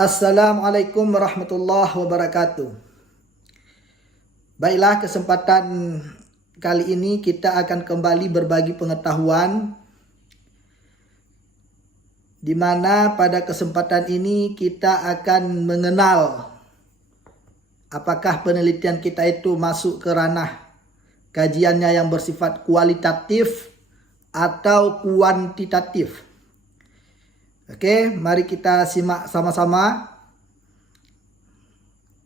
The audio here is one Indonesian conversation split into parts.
Assalamualaikum warahmatullahi wabarakatuh. Baiklah, kesempatan kali ini kita akan kembali berbagi pengetahuan, di mana pada kesempatan ini kita akan mengenal apakah penelitian kita itu masuk ke ranah kajiannya yang bersifat kualitatif atau kuantitatif. Oke, mari kita simak sama-sama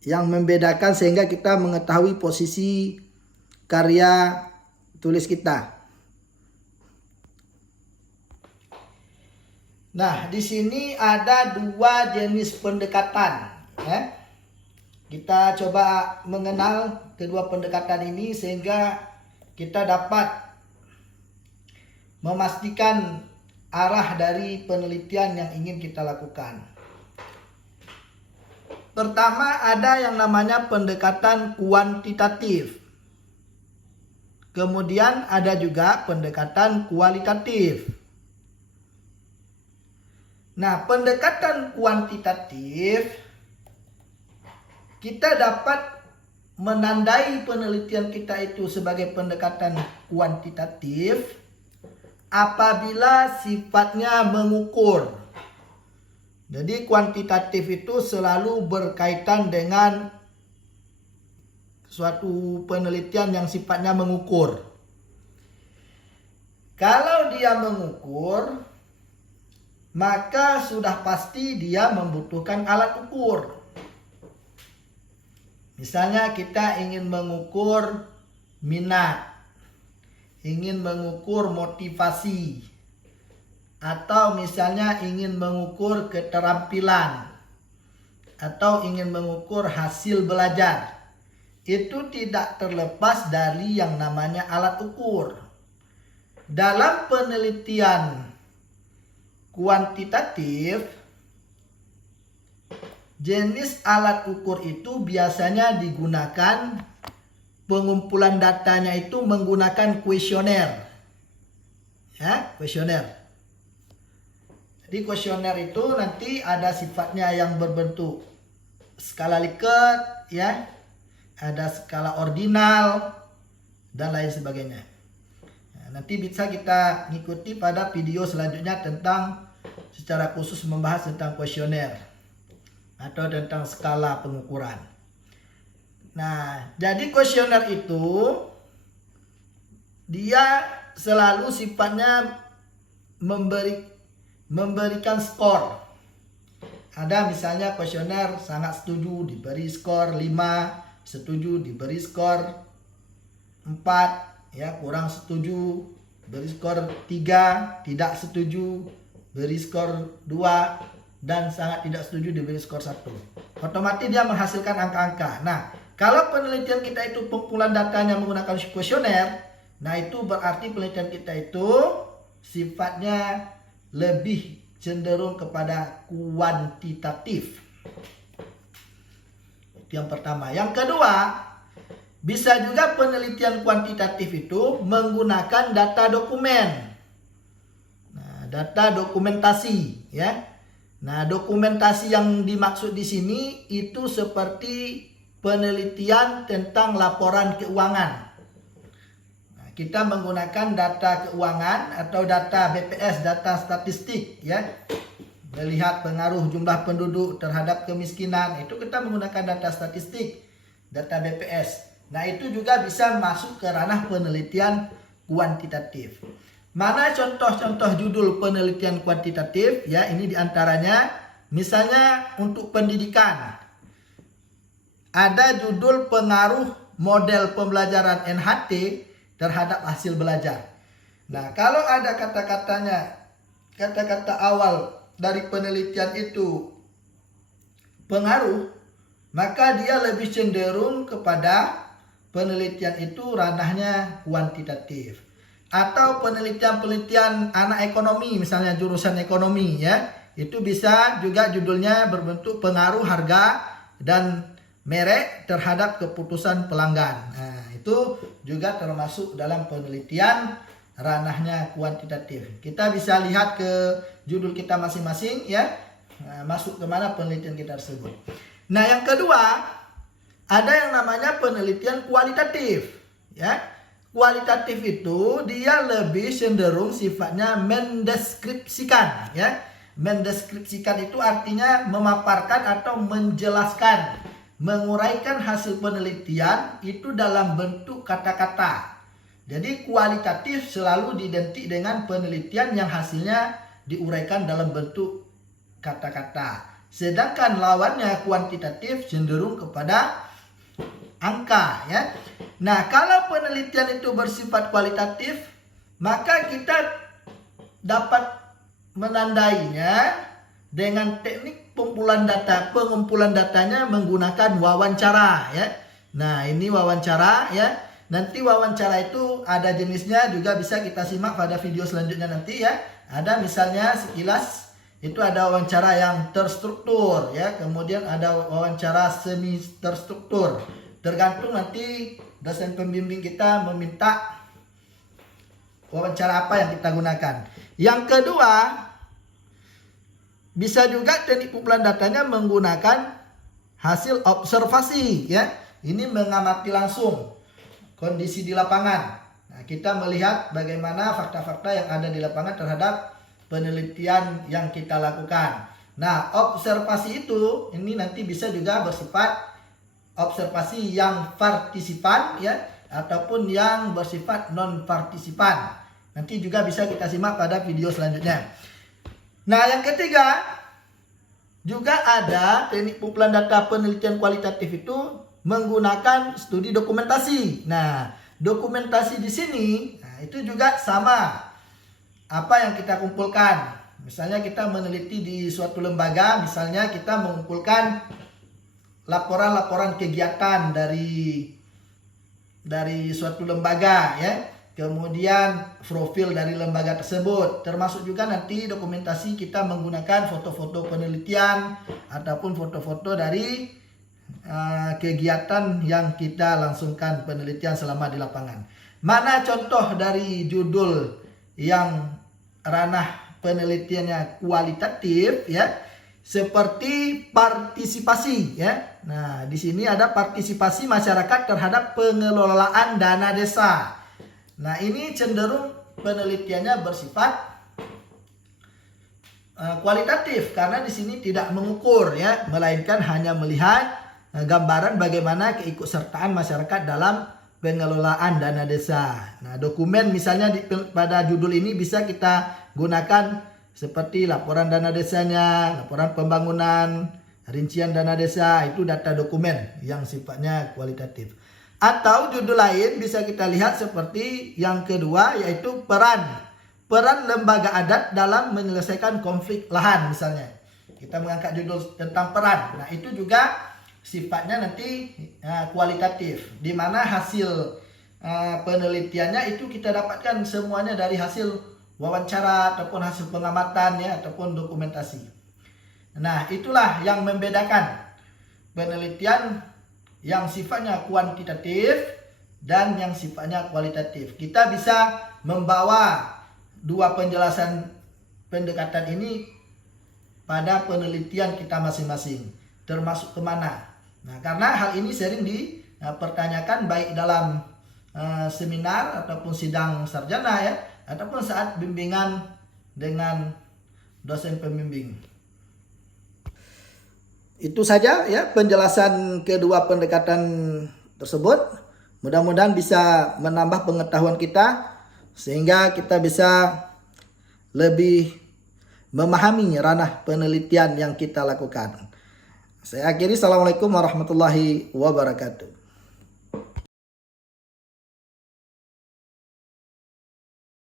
yang membedakan sehingga kita mengetahui posisi karya tulis kita. Nah, di sini ada dua jenis pendekatan. Kita coba mengenal kedua pendekatan ini sehingga kita dapat memastikan arah dari penelitian yang ingin kita lakukan. Pertama, ada yang namanya pendekatan kuantitatif. Kemudian ada juga pendekatan kualitatif. Nah, pendekatan kuantitatif, kita dapat menandai penelitian kita itu sebagai pendekatan kuantitatif apabila sifatnya mengukur. Jadi kuantitatif itu selalu berkaitan dengan suatu penelitian yang sifatnya mengukur. Kalau dia mengukur, maka sudah pasti dia membutuhkan alat ukur. Misalnya kita ingin mengukur minat, ingin mengukur motivasi, atau misalnya ingin mengukur keterampilan, atau ingin mengukur hasil belajar. Itu tidak terlepas dari yang namanya alat ukur. Dalam penelitian kuantitatif, jenis alat ukur itu biasanya digunakan, pengumpulan datanya itu menggunakan kuesioner. Kuesioner. Jadi kuesioner itu nanti ada sifatnya yang berbentuk skala Likert, ada skala ordinal, dan lain sebagainya. Nah, nanti bisa kita ngikuti pada video selanjutnya tentang secara khusus membahas tentang kuesioner atau tentang skala pengukuran. Nah, jadi kuesioner itu dia selalu sifatnya memberikan skor. Ada misalnya kuesioner sangat setuju diberi skor 5, setuju diberi skor 4, kurang setuju beri skor 3, tidak setuju beri skor 2, dan sangat tidak setuju diberi skor 1. Otomatis dia menghasilkan angka-angka. Nah, kalau penelitian kita itu pengumpulan datanya menggunakan kuesioner, nah itu berarti penelitian kita itu sifatnya lebih cenderung kepada kuantitatif. Itu yang pertama. Yang kedua, bisa juga penelitian kuantitatif itu menggunakan data dokumen. Nah, data dokumentasi, Nah, dokumentasi yang dimaksud di sini itu seperti penelitian tentang laporan keuangan. Kita menggunakan data keuangan atau data BPS, data statistik, melihat pengaruh jumlah penduduk terhadap kemiskinan, itu kita menggunakan data statistik, data BPS. Nah, itu juga bisa masuk ke ranah penelitian kuantitatif. Mana contoh-contoh judul penelitian kuantitatif? Ini diantaranya, misalnya untuk pendidikan, ada judul pengaruh model pembelajaran NHT terhadap hasil belajar. Nah, kalau ada kata-kata awal dari penelitian itu pengaruh, maka dia lebih cenderung kepada penelitian itu ranahnya kuantitatif. Atau penelitian-penelitian anak ekonomi, misalnya jurusan ekonomi, itu bisa juga judulnya berbentuk pengaruh harga dan merek terhadap keputusan pelanggan. Nah, itu juga termasuk dalam penelitian ranahnya kuantitatif. Kita bisa lihat ke judul kita masing-masing, masuk kemana penelitian kita tersebut. Nah, yang kedua, ada yang namanya penelitian kualitatif, ya. Kualitatif itu dia lebih cenderung sifatnya mendeskripsikan, ya. Mendeskripsikan itu artinya memaparkan atau menjelaskan, menguraikan hasil penelitian itu dalam bentuk kata-kata. Jadi kualitatif selalu identik dengan penelitian yang hasilnya diuraikan dalam bentuk kata-kata. Sedangkan lawannya kuantitatif cenderung kepada angka, ya. Nah, kalau penelitian itu bersifat kualitatif, maka kita dapat menandainya dengan teknik pengumpulan datanya menggunakan wawancara, ya. Nah, ini wawancara, ya. Nanti wawancara itu ada jenisnya juga, bisa kita simak pada video selanjutnya nanti, ya. Ada misalnya sekilas itu ada wawancara yang terstruktur, ya. Kemudian ada wawancara semi terstruktur. Tergantung nanti dosen pembimbing kita meminta wawancara apa yang kita gunakan. Yang kedua, bisa juga teknik pengumpulan datanya menggunakan hasil observasi, ya. Ini mengamati langsung kondisi di lapangan. Nah, kita melihat bagaimana fakta-fakta yang ada di lapangan terhadap penelitian yang kita lakukan. Nah, observasi itu ini nanti bisa juga bersifat observasi yang partisipan, ya, ataupun yang bersifat non partisipan. Nanti juga bisa kita simak pada video selanjutnya. Nah, yang ketiga juga ada teknik pengumpulan data penelitian kualitatif itu menggunakan studi dokumentasi. Nah, dokumentasi di sini, nah, itu juga sama apa yang kita kumpulkan. Misalnya kita meneliti di suatu lembaga, misalnya kita mengumpulkan laporan-laporan kegiatan dari suatu lembaga, ya. Kemudian profil dari lembaga tersebut, termasuk juga nanti dokumentasi kita menggunakan foto-foto penelitian ataupun foto-foto dari kegiatan yang kita langsungkan penelitian selama di lapangan. Mana contoh dari judul yang ranah penelitiannya kualitatif, ya, seperti partisipasi, ya. Nah, di sini ada partisipasi masyarakat terhadap pengelolaan dana desa. Nah, ini cenderung penelitiannya bersifat kualitatif karena di sini tidak mengukur, ya, melainkan hanya melihat gambaran bagaimana keikutsertaan masyarakat dalam pengelolaan dana desa. Nah, dokumen misalnya pada judul ini bisa kita gunakan seperti laporan dana desanya, laporan pembangunan, rincian dana desa, itu data dokumen yang sifatnya kualitatif. Atau judul lain bisa kita lihat seperti yang kedua, yaitu peran lembaga adat dalam menyelesaikan konflik lahan misalnya. Kita mengangkat judul tentang peran. Nah, itu juga sifatnya nanti kualitatif, di mana hasil penelitiannya itu kita dapatkan semuanya dari hasil wawancara ataupun hasil pengamatan, ya, ataupun dokumentasi. Nah, itulah yang membedakan penelitian yang sifatnya kuantitatif dan yang sifatnya kualitatif. Kita bisa membawa dua penjelasan pendekatan ini pada penelitian kita masing-masing, termasuk kemana. Nah, karena hal ini sering dipertanyakan baik dalam seminar ataupun sidang sarjana, ya, ataupun saat bimbingan dengan dosen pembimbing. Itu saja, ya, penjelasan kedua pendekatan tersebut. Mudah-mudahan bisa menambah pengetahuan kita sehingga kita bisa lebih memahami ranah penelitian yang kita lakukan. Saya akhiri. Assalamualaikum warahmatullahi wabarakatuh.